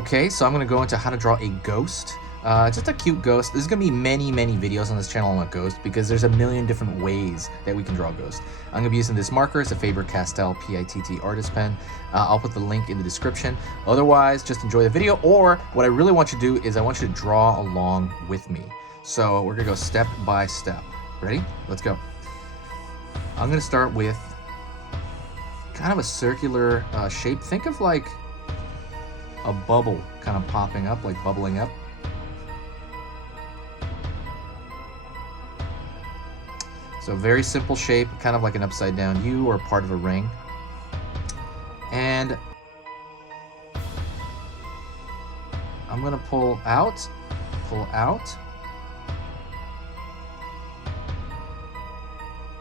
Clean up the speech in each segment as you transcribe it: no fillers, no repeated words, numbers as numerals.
Okay, so I'm gonna go into how to draw a ghost. Just a cute ghost. There's gonna be many videos on this channel on a ghost because there's a million different ways that we can draw a ghost. I'm gonna be using this marker. It's a Faber-Castell PITT artist pen. I'll put the link in the description. Otherwise, just enjoy the video, or what I really want you to do is I want you to draw along with me. So we're gonna go step by step. Ready? Let's go. I'm gonna start with kind of a circular shape. Think of like a bubble kind of popping up, like bubbling up. So very simple shape, kind of like an upside down U or part of a ring. And I'm gonna pull out.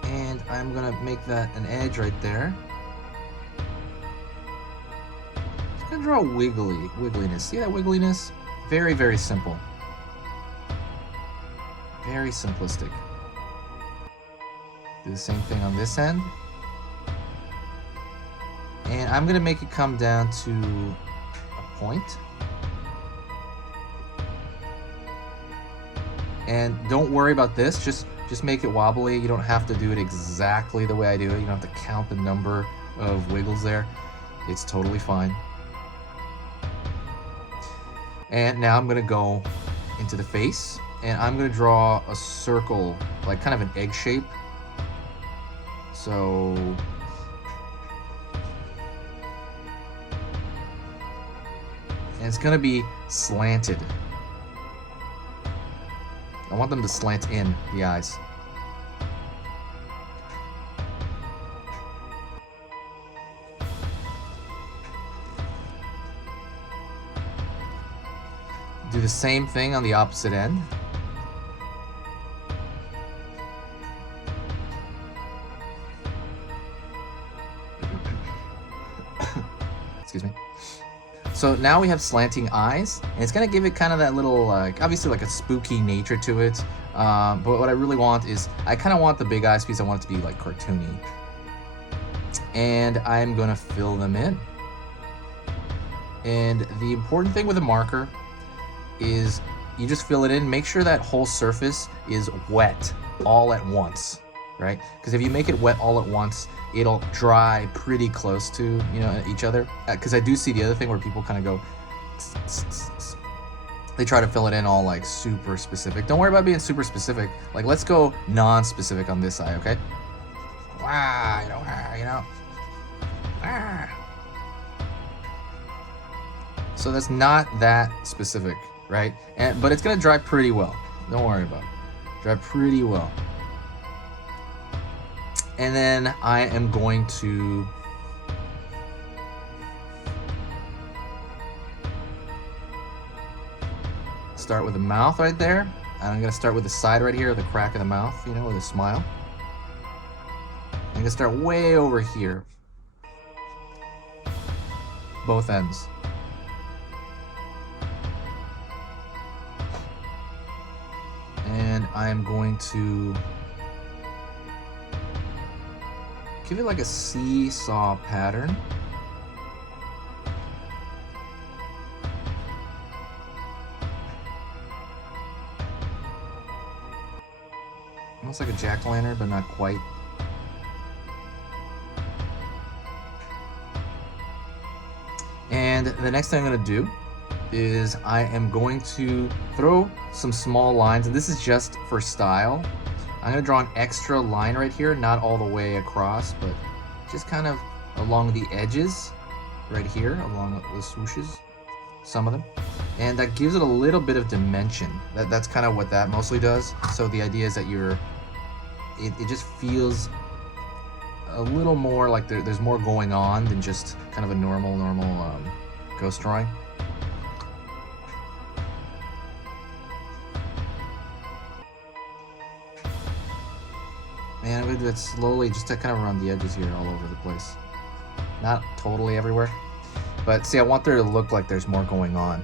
And I'm gonna make that an edge right there. Just gonna draw wiggliness. See that wiggliness? Very simple. Very simplistic. Do the same thing on this end. And I'm gonna make it come down to a point. And don't worry about this, just make it wobbly. You don't have to do it exactly the way I do it. You don't have to count the number of wiggles there. It's totally fine. And now I'm gonna go into the face, and I'm gonna draw a circle, like kind of an egg shape. So and it's gonna be slanted. I want them to slant in the eyes. Do the same thing on the opposite end. Excuse me. So now we have slanting eyes, and it's gonna give it kind of that little, like, obviously like a spooky nature to it. But what I really want is, I kind of want the big eyes because I want it to be like cartoony. And I'm gonna fill them in. And the important thing with a marker is you just fill it in. Make sure that whole surface is wet all at once, right? Because if you make it wet all at once, it'll dry pretty close to, you know, each other. Because I do see the other thing where people kind of go, they try to fill it in all like super specific. Don't worry about being super specific. Like, let's go non-specific on this eye, okay? Wow, you know. So that's not that specific, right? But it's gonna dry pretty well. Don't worry about it. Dry pretty well. And then I am going to start with the mouth right there. And I'm gonna start with the side right here, the crack of the mouth, you know, with a smile. I'm gonna start way over here. Both ends. And I am going to give it like a seesaw pattern. Almost like a jack-o'-lantern, but not quite. And the next thing I'm gonna do is I am going to throw some small lines, and this is just for style. I'm gonna draw an extra line right here, not all the way across, but just kind of along the edges right here, along the swooshes, some of them. And that gives it a little bit of dimension. That's kind of what that mostly does. So the idea is that it just feels a little more like there's more going on than just kind of a normal ghost drawing. And I'm gonna do that slowly, just to kind of around the edges here, all over the place. Not totally everywhere, but see, I want there to look like there's more going on.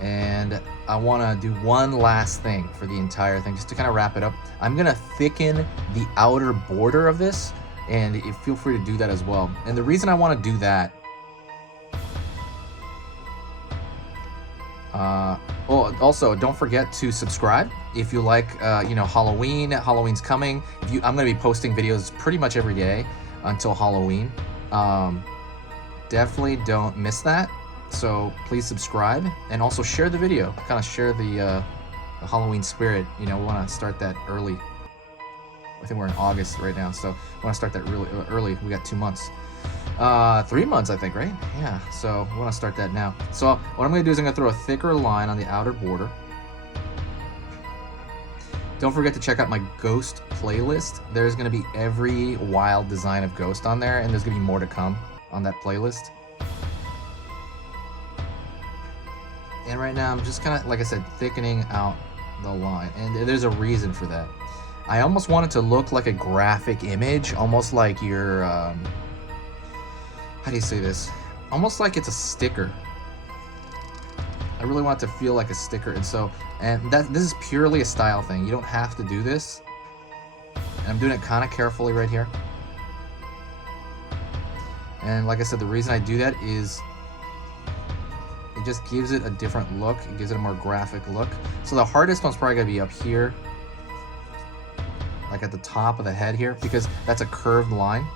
And I want to do one last thing for the entire thing, just to kind of wrap it up. I'm gonna thicken the outer border of this, and feel free to do that as well. And the reason I want to do that Oh, also don't forget to subscribe if you like, you know, Halloween. Halloween's coming. I'm gonna be posting videos pretty much every day until Halloween. Definitely don't miss that. So please subscribe and also share the video. Kind of share the Halloween spirit. You know, we want to start that early. I think we're in August right now, so we want to start that really early. We got 2 months. 3 months, I think, right? Yeah, so we want to start that now. So what I'm going to do is I'm going to throw a thicker line on the outer border. Don't forget to check out my ghost playlist. There's going to be every wild design of ghost on there, and there's going to be more to come on that playlist. And right now I'm just kind of, like I said, thickening out the line, and there's a reason for that. I almost want it to look like a graphic image, almost like your how do you say this? Almost like it's a sticker. I really want it to feel like a sticker, and this is purely a style thing. You don't have to do this. And I'm doing it kind of carefully right here. And like I said, the reason I do that is it just gives it a different look. It gives it a more graphic look. So the hardest one's probably gonna be up here, like at the top of the head here, because that's a curved line.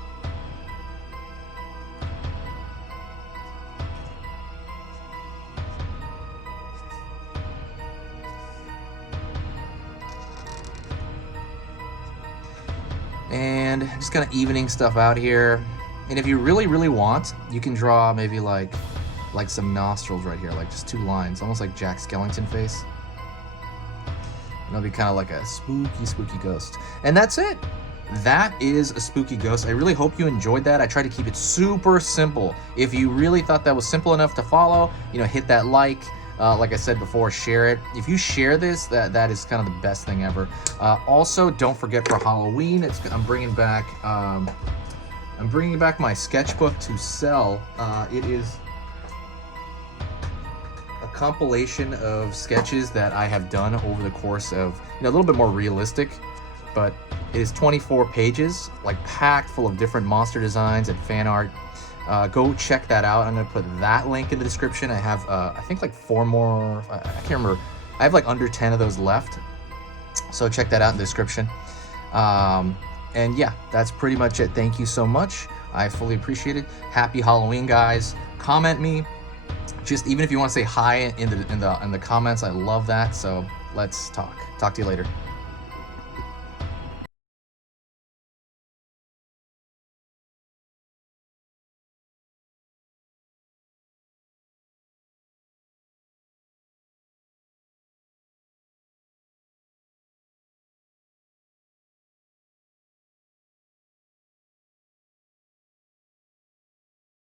And just kind of evening stuff out here. And if you really, really want, you can draw maybe like some nostrils right here, like just 2 lines, almost like Jack Skellington face. And it'll be kind of like a spooky ghost. And that's it. That is a spooky ghost. I really hope you enjoyed that. I tried to keep it super simple. If you really thought that was simple enough to follow, you know, hit that like. Like I said before, skillshare it. If you share this, that is kind of the best thing ever. Also, don't forget for Halloween, I'm bringing back my sketchbook to sell. It is a compilation of sketches that I have done over the course of, you know, a little bit more realistic, but it is 24 pages, like packed full of different monster designs and fan art. Go check that out. I'm going to put that link in the description. I have, I think, like 4 more. I can't remember. I have like under 10 of those left. So check that out in the description. And yeah, that's pretty much it. Thank you so much. I fully appreciate it. Happy Halloween, guys. Comment me. Just even if you want to say hi in the comments, I love that. So let's talk. Talk to you later.